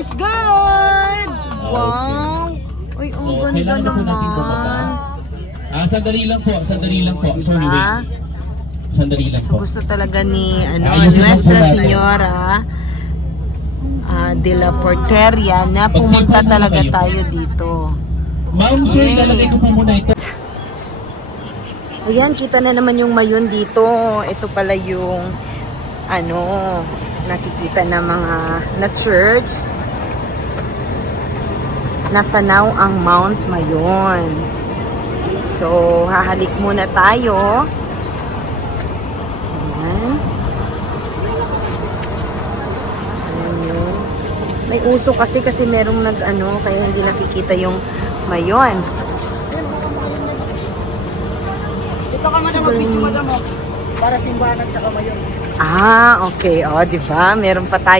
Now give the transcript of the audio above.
Praise God! Okay. Wow! Uy, ang So, ganda kailangan na po natin bumaba. naman. Sandali lang po, sandali lang po. Diba? Sorry, wait. Sandali lang So po. gusto talaga ni Ayusin lang Nuestra po natin. Señora de la Porteria na pumunta Magsimpa muna talaga kayo. tayo dito. Ma'am, sir, Yay. ilalagay ko po muna ito. Ayan, kita na naman yung mayon dito. Ito pala yung nakikita na mga na church. Natanaw ang Mount Mayon. So, hahalik muna tayo. Ayan. Ayan yun. May uso kasi merong kaya hindi nakikita yung mayon. Dito ka madam, mag-video madam mo. Para simbahan at saka mayon. Okay. O, di ba? Meron pa tayo.